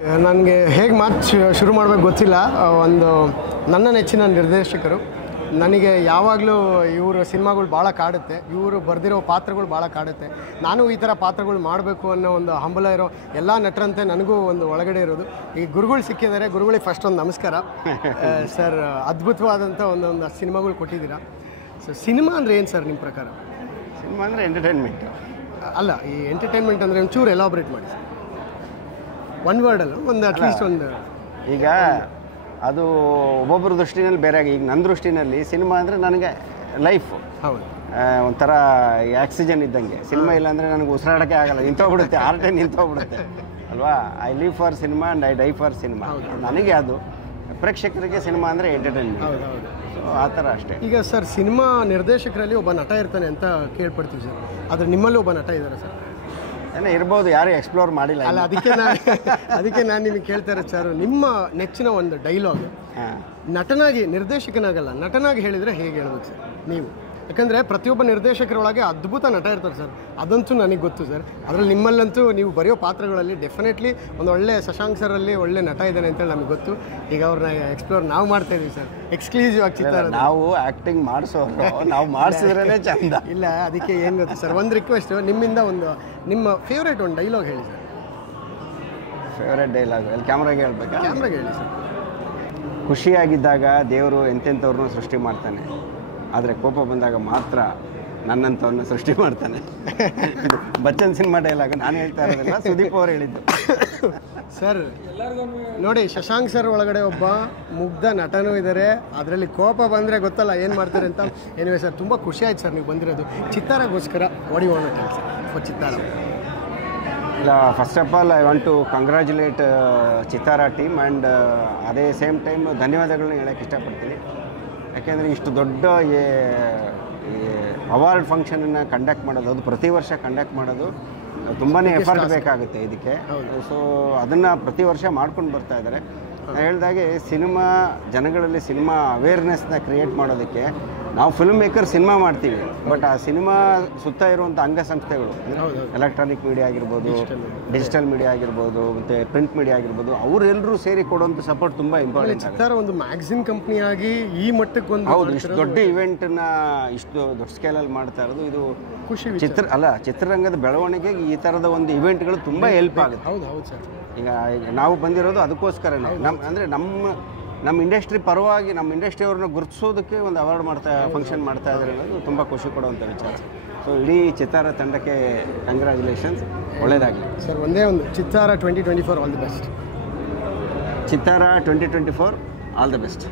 ನನಗೆ ಹೇಗೆ ಮಾತು ಶುರು ಮಾಡಬೇಕು ಗೊತ್ತಿಲ್ಲ. ಒಂದು ನನ್ನ ನೆಚ್ಚಿನ ನಿರ್ದೇಶಕರು ನನಗೆ ಯಾವಾಗಲೂ ಇವರು ಸಿನಿಮಾಗಳು ಭಾಳ ಕಾಡುತ್ತೆ, ಇವರು ಬರೆದಿರೋ ಪಾತ್ರಗಳು ಭಾಳ ಕಾಡುತ್ತೆ. ನಾನು ಈ ಥರ ಪಾತ್ರಗಳು ಮಾಡಬೇಕು ಅನ್ನೋ ಒಂದು ಹಂಬಲ ಇರೋ ಎಲ್ಲ ನಟರಂತೆ ನನಗೂ ಒಂದು ಒಳಗಡೆ ಇರೋದು. ಈ ಗುರುಗಳು ಸಿಕ್ಕಿದ್ದಾರೆ, ಗುರುಗಳಿಗೆ ಫಸ್ಟ್ ಒಂದು ನಮಸ್ಕಾರ ಸರ್. ಅದ್ಭುತವಾದಂಥ ಒಂದೊಂದು ಸಿನಿಮಾಗಳು ಕೊಟ್ಟಿದ್ದೀರಾ. ಸೊ ಸಿನಿಮಾ ಅಂದರೆ ಏನು ಸರ್ ನಿಮ್ಮ ಪ್ರಕಾರ? ಸಿನಿಮಾ ಅಂದರೆ ಎಂಟರ್ಟೈನ್ಮೆಂಟ್ ಅಲ್ಲ, ಈ ಎಂಟರ್ಟೈನ್ಮೆಂಟ್ ಅಂದರೆ ಒಂಚೂರು ಎಲಾಬ್ರೇಟ್ ಮಾಡಿ ಸರ್. ಒನ್ ವರ್ಡಲ್ಲ, ಒಂದು ಅಟ್ಲೀಸ್ಟ್ ಒಂದು. ಈಗ ಅದು ಒಬ್ಬೊಬ್ಬರ ದೃಷ್ಟಿನಲ್ಲಿ ಬೇರೆ. ಈಗ ನನ್ನ ದೃಷ್ಟಿನಲ್ಲಿ ಸಿನಿಮಾ ಅಂದರೆ ನನಗೆ ಲೈಫು. ಹೌದು, ಒಂಥರ ಆಕ್ಸಿಜನ್ ಇದ್ದಂಗೆ. ಸಿನಿಮಾ ಇಲ್ಲ ಅಂದರೆ ನನಗೆ ಉಸಿರಾಡೋಕ್ಕೆ ಆಗಲ್ಲ, ನಿಂತೋಗ್ಬಿಡುತ್ತೆ, ಆರ್ಟೇ ನಿಂತೋಗ್ಬಿಡುತ್ತೆ ಅಲ್ವಾ. I live for cinema and I die for cinema. ನನಗೆ ಅದು ಪ್ರೇಕ್ಷಕರಿಗೆ ಸಿನಿಮಾ ಅಂದರೆ ಎಂಟರ್ಟೈನ್ಮೆಂಟ್. ಹೌದು ಹೌದು, ಆ ಥರ ಅಷ್ಟೇ. ಈಗ ಸರ್ ಸಿನಿಮಾ ನಿರ್ದೇಶಕರಲ್ಲಿ ಒಬ್ಬ ನಟ ಇರ್ತಾನೆ ಅಂತ ಕೇಳ್ಪಡ್ತೀವಿ ಸರ್, ಆದರೆ ನಿಮ್ಮಲ್ಲಿ ಒಬ್ಬ ನಟ ಇದ್ದಾರೆ ಸರ್. ಏನೋ ಇರ್ಬೋದು, ಯಾರು ಎಕ್ಸ್ಪ್ಲೋರ್ ಮಾಡಿಲ್ಲ. ಅಲ್ಲ, ಅದಕ್ಕೆ ನಾನು ನಿಮಗೆ ಕೇಳ್ತಾ ಇರೋದು ಸರ್, ನಿಮ್ಮ ನೆಚ್ಚಿನ ಒಂದು ಡೈಲಾಗ್ ನಟನಾಗಿ, ನಿರ್ದೇಶಕನಾಗಲ್ಲ ನಟನಾಗಿ ಹೇಳಿದರೆ ಹೇಗೆ ಹೇಳ್ಬೇಕು ಸರ್ ನೀವು? ಯಾಕಂದರೆ ಪ್ರತಿಯೊಬ್ಬ ನಿರ್ದೇಶಕರೊಳಗೆ ಅದ್ಭುತ ನಟ ಇರ್ತಾರೆ ಸರ್, ಅದಂತೂ ನನಗೆ ಗೊತ್ತು ಸರ್. ಅದರಲ್ಲಿ ನಿಮ್ಮಲ್ಲಂತೂ ನೀವು ಬರೆಯೋ ಪಾತ್ರಗಳಲ್ಲಿ ಡೆಫಿನೆಟ್ಲಿ ಒಂದು ಒಳ್ಳೆ ಶಶಾಂಕ್ ಸರಲ್ಲಿ ಒಳ್ಳೆ ನಟ ಇದ್ದಾನೆ ಅಂತೇಳಿ ನಮಗೆ ಗೊತ್ತು. ಈಗ ಅವ್ರನ್ನ ಎಕ್ಸ್ಪ್ಲೋರ್ ನಾವು ಮಾಡ್ತಾ ಇದೀವಿ ಸರ್, ಎಕ್ಸ್ಕ್ಲೂಸಿವ್ ಆಗಿ ಚಿತ್ರ. ನಾವು ಆ್ಯಕ್ಟಿಂಗ್ ಮಾಡಿಸೋರು, ನಾವು ಮಾಡಿಸಿದ್ರೇ ಚಂದ. ಇಲ್ಲ, ಅದಕ್ಕೆ ಏನು ಗೊತ್ತು ಸರ್, ಒಂದು ರಿಕ್ವೆಸ್ಟ್ ನಿಮ್ಮಿಂದ, ಒಂದು ನಿಮ್ಮ ಫೇವ್ರೇಟ್ ಒಂದು ಡೈಲಾಗ್ ಹೇಳಿ ಸರ್. ಫೇವ್ರೇಟ್ ಡೈಲಾಗ್ ಅಲ್ಲಿ ಕ್ಯಾಮ್ರಾಗೆ ಹೇಳ್ಬೇಕಾ? ಕ್ಯಾಮ್ರಾಗೆ ಹೇಳಿ ಸರ್. ಖುಷಿಯಾಗಿದ್ದಾಗ ದೇವರು ಎಂತೆಂಥವ್ರನ್ನೂ ಸೃಷ್ಟಿ ಮಾಡ್ತಾನೆ, ಆದರೆ ಕೋಪ ಬಂದಾಗ ಮಾತ್ರ ನನ್ನಂಥವ್ರನ್ನ ಸೃಷ್ಟಿ ಮಾಡ್ತಾನೆ. ಇದು ಬಚ್ಚನ್ ಸಿನಿಮಾ ಡೈಲಾಗ್, ನಾನು ಹೇಳ್ತಾ ಇರೋದಿಲ್ಲ, ಸುದೀಪ್ ಅವರು ಹೇಳಿದ್ದು ಸರ್. ನೋಡಿ, ಶಶಾಂಕ್ ಸರ್ ಒಳಗಡೆ ಒಬ್ಬ ಮುಗ್ಧ ನಟನೂ ಇದ್ದಾರೆ, ಅದರಲ್ಲಿ ಕೋಪ ಬಂದರೆ ಗೊತ್ತಲ್ಲ ಏನು ಮಾಡ್ತಾರೆ ಅಂತ. ಏನಿವೆ ಸರ್, ತುಂಬ ಖುಷಿ ಆಯ್ತು ಸರ್ ನೀವು ಬಂದಿರೋದು. ಚಿತ್ತಾರಗೋಸ್ಕರ ಓಡಿ ಹೋಗೋಣ ಸರ್ ಫಾರ್ ಚಿತ್ತಾರ. ಇಲ್ಲ, first of all I want to congratulate Chittara team and ಅದೇ ಸೇಮ್ ಟೈಮ್ ಧನ್ಯವಾದಗಳನ್ನ ಹೇಳೋಕ್ಕೆ ಇಷ್ಟಪಡ್ತೀನಿ. ಯಾಕೆಂದರೆ ಇಷ್ಟು ದೊಡ್ಡ ಅವಾರ್ಡ್ ಫಂಕ್ಷನನ್ನು ಕಂಡಕ್ಟ್ ಮಾಡೋದು, ಅದು ಪ್ರತಿ ವರ್ಷ ಕಂಡಕ್ಟ್ ಮಾಡೋದು ತುಂಬಾ ಎಫರ್ಟ್ ಬೇಕಾಗುತ್ತೆ ಇದಕ್ಕೆ. ಸೊ ಅದನ್ನು ಪ್ರತಿ ವರ್ಷ ಮಾಡ್ಕೊಂಡು ಬರ್ತಾ ಇದ್ದಾರೆ. ಹೇಳಿದಾಗೆ ಸಿನಿಮಾ ಜನಗಳಲ್ಲಿ ಸಿನಿಮಾ ಅವೇರ್ನೆಸ್ನ ಕ್ರಿಯೇಟ್ ಮಾಡೋದಕ್ಕೆ ನಾವು ಫಿಲ್ಮ್ ಮೇಕರ್ ಸಿನಿಮಾ ಮಾಡ್ತೀವಿ, ಬಟ್ ಆ ಸಿನಿಮಾ ಸುತ್ತ ಇರುವಂಥ ಅಂಗಸಂಸ್ಥೆಗಳು, ಎಲೆಕ್ಟ್ರಾನಿಕ್ ಮೀಡಿಯಾ ಆಗಿರ್ಬೋದು, ಡಿಜಿಟಲ್ ಮೀಡಿಯಾ ಆಗಿರ್ಬೋದು, ಮತ್ತು ಪ್ರಿಂಟ್ ಮೀಡಿಯಾ ಆಗಿರ್ಬೋದು, ಅವರೆಲ್ಲರೂ ಸೇರಿ ಕೊಡುವಂಥ ಸಪೋರ್ಟ್ ತುಂಬ ಇಂಪಾರ್ಟೆಂಟ್ ಆಗುತ್ತೆ. ಒಂದು ಮ್ಯಾಗಝಿನ್ ಕಂಪ್ನಿಯಾಗಿ ಈ ಮಟ್ಟಕ್ಕೆ ಒಂದು, ಹೌದು, ಇಷ್ಟು ದೊಡ್ಡ ಇವೆಂಟನ್ನ ಇಷ್ಟು ದೊಡ್ಡ ಸ್ಕೇಲಲ್ಲಿ ಮಾಡ್ತಾ ಇರೋದು ಇದು ಖುಷಿ. ಚಿತ್ರರಂಗದ ಬೆಳವಣಿಗೆಗೆ ಈ ಥರದ ಒಂದು ಇವೆಂಟ್ಗಳು ತುಂಬ ಹೆಲ್ಪ್ ಆಗುತ್ತೆ. ಹೌದು ಹೌದು ಸರ್. ಈಗ ನಾವು ಬಂದಿರೋದು ಅದಕ್ಕೋಸ್ಕರನೇ. ನಮ್ಮ ಇಂಡಸ್ಟ್ರಿ ಪರವಾಗಿ ನಮ್ಮ ಇಂಡಸ್ಟ್ರಿಯವ್ರನ್ನ ಗುರುತಿಸೋದಕ್ಕೆ ಒಂದು ಅವಾರ್ಡ್ ಫಂಕ್ಷನ್ ಮಾಡ್ತಾ ಇದ್ದಾರೆ ಅನ್ನೋದು ತುಂಬ ಖುಷಿ ಕೊಡುವಂಥ ವಿಚಾರ. ಸೊ ಇಡೀ ಚಿತ್ತಾರ ತಂಡಕ್ಕೆ ಕಂಗ್ರ್ಯಾಚುಲೇಷನ್ಸ್, ಒಳ್ಳೆಯದಾಗಲಿ ಸರ್. ಒಂದೇ ಒಂದು ಚಿತ್ತಾರ 2024 ಆಲ್ ದಿ ಬೆಸ್ಟ್. ಚಿತ್ತಾರ 2024 ಆಲ್ ದಿ ಬೆಸ್ಟ್.